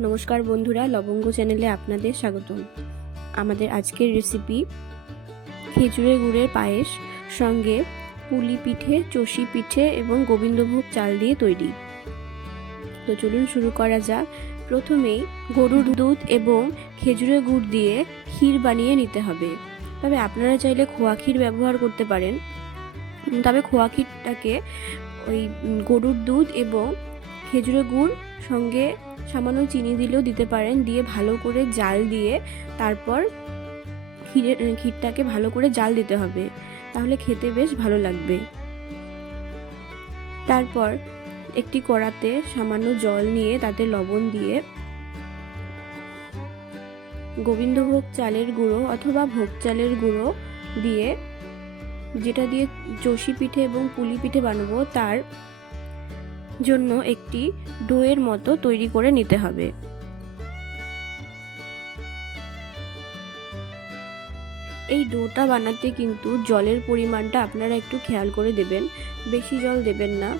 নমস্কার বন্ধুরা, লবঙ্গ চ্যানেলে আপনাদের স্বাগতম। আমাদের আজকের রেসিপি খেজুরের গুড়ের পায়েস, সঙ্গে পুলি পিঠে, চষি পিঠে এবং গোবিন্দভোগ চাল দিয়ে তৈরি। তো চলুন শুরু করা যাক। প্রথমেই গরুর দুধ এবং খেজুরের গুড় দিয়ে ক্ষীর বানিয়ে নিতে হবে। তবে আপনারা চাইলে খোয়া ক্ষীর ব্যবহার করতে পারেন। তবে খোয়া ক্ষীরটাকে ওই গরুর দুধ এবং খেজুরের গুড় সঙ্গে সামান্য চিনি দিলেও দিতে পারেন। দিয়ে ভালো করে জাল দিয়ে তারপর ক্ষীরের ক্ষীরটাকে ভালো করে জাল দিতে হবে। তাহলে খেতে বেশ ভালো লাগবে। তারপর একটি কড়াতে সামান্য জল নিয়ে তাতে লবণ দিয়ে গোবিন্দভোগ চালের গুঁড়ো অথবা ভোগ চালের গুঁড়ো দিয়ে, যেটা দিয়ে চষি পিঠে এবং পুলি পিঠে বানাবো, তার জন্য একটি ডোয়ের মতো তৈরি করে নিতে হবে। এই ডোটা বানাতে কিন্তু জলের পরিমাণটা আপনারা একটু খেয়াল করে দেবেন, বেশি জল দেবেন না।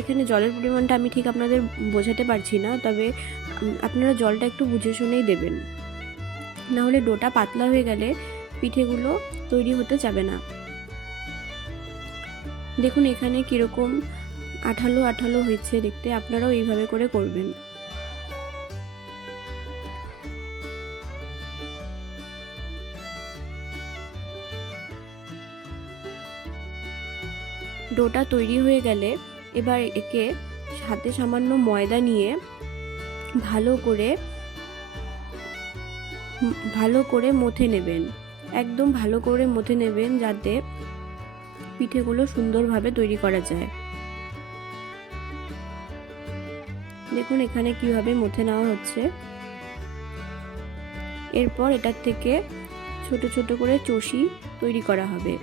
এখানে জলের পরিমাণটা আমি ঠিক আপনাদের বোঝাতে পারছি না, তবে আপনারা জলটা একটু বুঝে শুনেই দেবেন। না হলে ডোটা পাতলা হয়ে গেলে পিঠেগুলো তৈরি হতে যাবে না। দেখুন এখানে কীরকম আঠালো আঠালো হয়েছে দেখতে, আপনারাও এইভাবে করে করবেন। ডোটা তৈরি হয়ে গেলে এবার একে হাতে সামান্য ময়দা নিয়ে ভালো করে ভালো করে মথে নেবেন। একদম ভালো করে মথে নেবেন যাতে পিঠেগুলো সুন্দরভাবে তৈরি করা যায়। দেখুন এখানে কীভাবে মথে নেওয়া হচ্ছে। এরপর এটার থেকে ছোট ছোট করে চষি তৈরি করা হবে।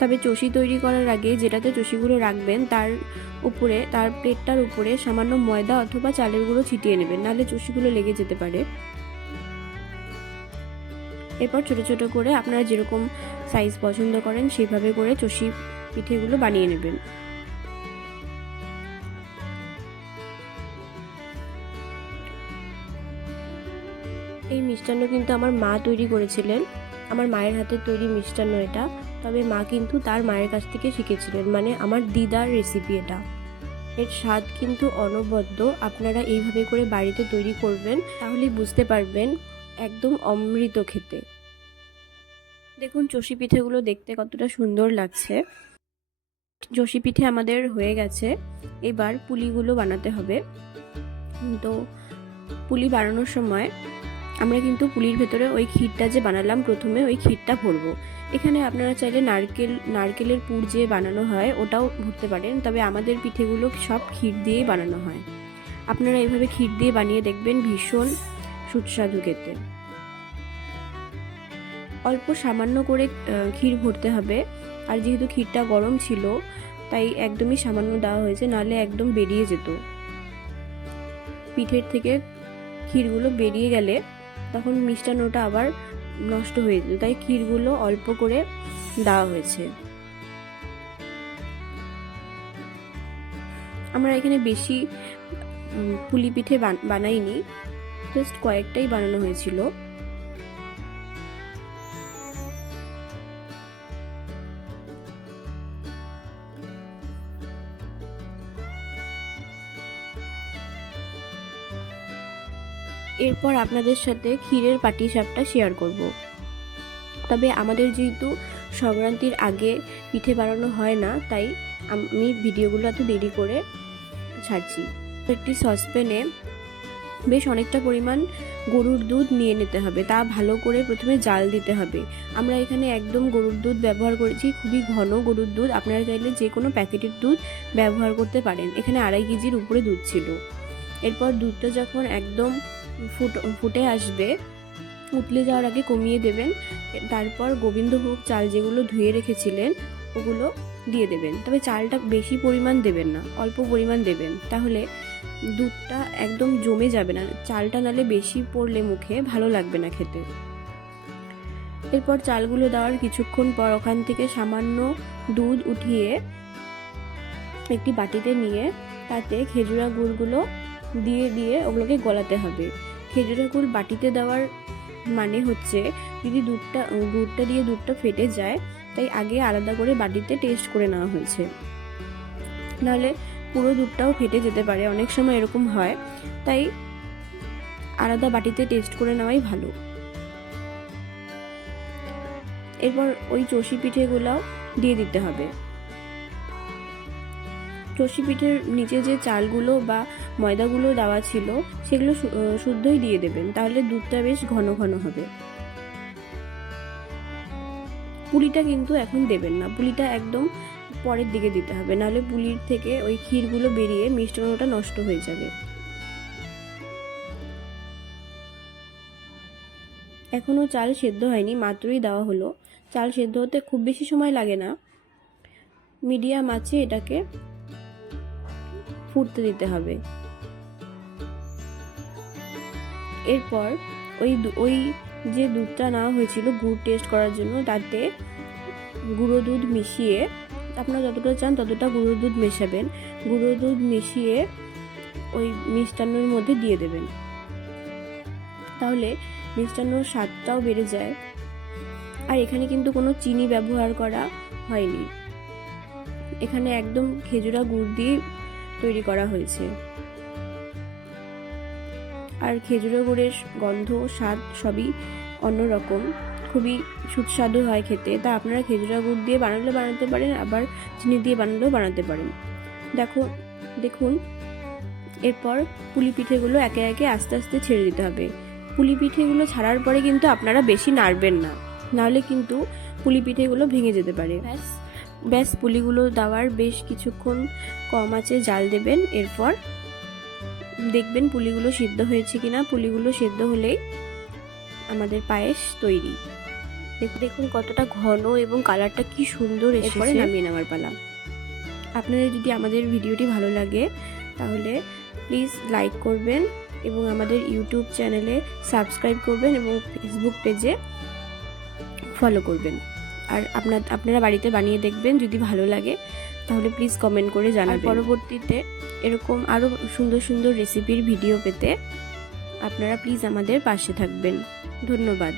তবে চষি তৈরি করার আগে যেটাতে চষিগুলো রাখবেন, তার উপরে, তার প্লেটটার উপরে সামান্য ময়দা অথবা চালের গুঁড়ো ছিটিয়ে নেবেন, নাহলে চষিগুলো লেগে যেতে পারে। এরপর ছোট ছোট করে আপনারা যেরকম সাইজ পছন্দ করেন, সেইভাবে করে চষি পিঠেগুলো বানিয়ে নেবেন। এই মিষ্টান্ন কিন্তু আমার মা তৈরি করেছিলেন। আমার মায়ের হাতের তৈরি মিষ্টান্ন এটা। তবে মা কিন্তু তার মায়ের কাছ থেকে শিখেছিলেন। মানে আমার দিদার রেসিপি এটা। এর স্বাদ কিন্তু অনবদ্য। আপনারা এইভাবে করে বাড়িতে তৈরি করবেন, তাহলে বুঝতে পারবেন একদম অমৃত খেতে। দেখুন, চষি পিঠেগুলো দেখতে কতটা সুন্দর লাগছে। চষি পিঠে আমাদের হয়ে গেছে। এবার পুলিগুলো বানাতে হবে। তো পুলি বানানোর সময় আমরা কিন্তু পুলির ভেতরে ওই ক্ষীরটা যে বানালাম প্রথমে ওই ক্ষীরটা ভরবো। এখানে আপনারা চাইলে নারকেল, নারকেলের পুর যে বানানো হয় ওটাও ভরতে পারেন, তবে আমাদের পিঠেগুলো সব ক্ষীর দিয়েই বানানো হয়। আপনারা এইভাবে ক্ষীর দিয়ে বানিয়ে দেখবেন ভীষণ সুস্বাদু খেতে। অল্প সামান্য করে ক্ষীর ভরতে হবে। আর যেহেতু ক্ষীরটা গরম ছিল, তাই একদমই সামান্য দেওয়া হয়েছে, নাহলে একদম বেরিয়ে যেত। পিঠের থেকে ক্ষীরগুলো বেরিয়ে গেলে তখন মিষ্টান্নটা আবার নষ্ট হয়ে যেত। তাই ক্ষীরগুলো অল্প করে দেওয়া হয়েছে। আমরা এখানে বেশি পুলি পিঠে বান- বানাইনি। জাস্ট কয়েকটাই বানানো হয়েছিল। এরপর আপনাদের সাথে ক্ষীরের পাটিসাপটা শেয়ার করব। তবে আমাদের যেহেতু সংক্রান্তির আগে পিঠে বানানো হয় না, তাই আমি ভিডিওগুলো এত দেরি করে ছাড়ছি। একটি সসপ্যানে বেশ অনেকটা পরিমাণ গরুর দুধ নিয়ে নিতে হবে, তা ভালো করে প্রথমে জাল দিতে হবে। আমরা এখানে একদম গরুর দুধ ব্যবহার করেছি, খুবই ঘন গরুর দুধ, আপনারা চাইলে যে কোনো প্যাকেটের দুধ ব্যবহার করতে পারেন। এখানে আড়াই কেজির উপরে দুধ ছিল। এরপর দুধটা যখন একদম ফুট, ফুটে আসবে উতলে যাওয়ার আগে কমিয়ে দেবেন। তারপর গোবিন্দভোগ চাল যেগুলো ধুয়ে রেখেছিলেন, ওগুলো দিয়ে দেবেন। তবে চালটা বেশি পরিমাণ দেবেন না, অল্প পরিমাণ দেবেন। তাহলে দুধটা একদম জমে যাবে না। চালটা নালে বেশি পড়লে মুখে ভালো লাগবে না খেতে। এরপর চালগুলো দেওয়ার কিছুক্ষণ পর ওখান থেকে সামান্য দুধ উঠিয়ে একটি বাটিতে নিয়ে তাতে খেজুরা গুড়গুলো দিয়ে দিয়ে ওগুলোকে গলাতে হবে। খেজুরা গুড় বাটিতে দেওয়ার মানে হচ্ছে যদি দুধটা গুড়টা দিয়ে দুধটা ফেটে যায়, তাই আগে আলাদা করে বাটিতে টেস্ট করে নেওয়া হয়েছে। নাহলে পুরো দুধটাও ফেটে যেতে পারে, অনেক সময় এরকম হয়। তাই আলাদা বাটিতে টেস্ট করে নেওয়াই ভালো। এরপর ওই চষি পিঠেগুলাও দিয়ে দিতে হবে। চষি পিঠের নিচে যে চালগুলো বা ময়দাগুলো দেওয়া ছিল, সেগুলো শুদ্ধই দিয়ে দেবেন। তাহলে দুধটা বেশ ঘন ঘন হবে। পুলিটা কিন্তু এখন দেবেন না। পুলিটা একদম পরের দিকে দিতে হবে। নাহলে পুলির থেকে ওই ক্ষীরগুলো বেরিয়ে মিষ্টান্নটা নষ্ট হয়ে যাবে। এখনও চাল সেদ্ধ হয়নি, মাত্রই দেওয়া হলো। চাল সেদ্ধ হতে খুব বেশি সময় লাগে না। মিডিয়াম আছে এটাকে। ফুটতে দিতে হবে। এরপর ওই ওই যে দুধটা নেওয়া হয়েছিল গুড় টেস্ট করার জন্য, তাতে গুঁড়ো দুধ মিশিয়ে আপনারা যতটা চান ততটা গুঁড়ো দুধ মেশাবেন। গুঁড়ো দুধ মিশিয়ে ওই মিষ্টান্নর মধ্যে দিয়ে দেবেন। তাহলে মিষ্টান্নর স্বাদটাও বেড়ে যায়। আর এখানে কিন্তু কোনো চিনি ব্যবহার করা হয়নি। এখানে একদম খেজুরা গুড় দিয়ে তৈরি করা হয়েছে। আর খেজুরা গুড়ের গন্ধ, স্বাদ সবই অন্যরকম। খুবই সুস্বাদু হয় খেতে। তা আপনারা খেজুরা গুড় দিয়ে বানালে বানাতে পারেন, আবার চিনি দিয়ে বানালেও বানাতে পারেন। দেখো, দেখুন, এরপর পুলি পিঠেগুলো একে একে আস্তে আস্তে ছেড়ে দিতে হবে। পুলি পিঠেগুলো ছাড়ার পরে কিন্তু আপনারা বেশি নাড়বেন না। নাহলে কিন্তু পুলি পিঠেগুলো ভেঙে যেতে পারে। ব্যাস। ব্যাস পুলিগুলো দেওয়ার বেশ কিছুক্ষণ কম আছে জাল দেবেন এরপর দেখবেন পুলিগুলো সিদ্ধ হয়েছে কিনা। পুলিগুলো সিদ্ধ হলেই আমাদের পায়েস তৈরি। দেখ- দেখুন কতটা ঘন এবং কালারটা কি সুন্দর এরপরে নামিয়ে নেওয়ার পালা। আপনাদের যদি আমাদের ভিডিওটি ভালো লাগে তাহলে প্লিজ লাইক করবেন এবং আমাদের ইউটিউব চ্যানেলে সাবস্ক্রাইব করবেন এবং ফেসবুক পেজে ফলো করবেন। আর আপনার আপনারা বাড়িতে বানিয়ে দেখবেন যদি ভালো লাগে তাহলে প্লিজ কমেন্ট করে জানাবেন। পরবর্তীতে এরকম আরও সুন্দর সুন্দর রেসিপির ভিডিও পেতে আপনারা প্লিজ আমাদের পাশে থাকবেন। ধন্যবাদ।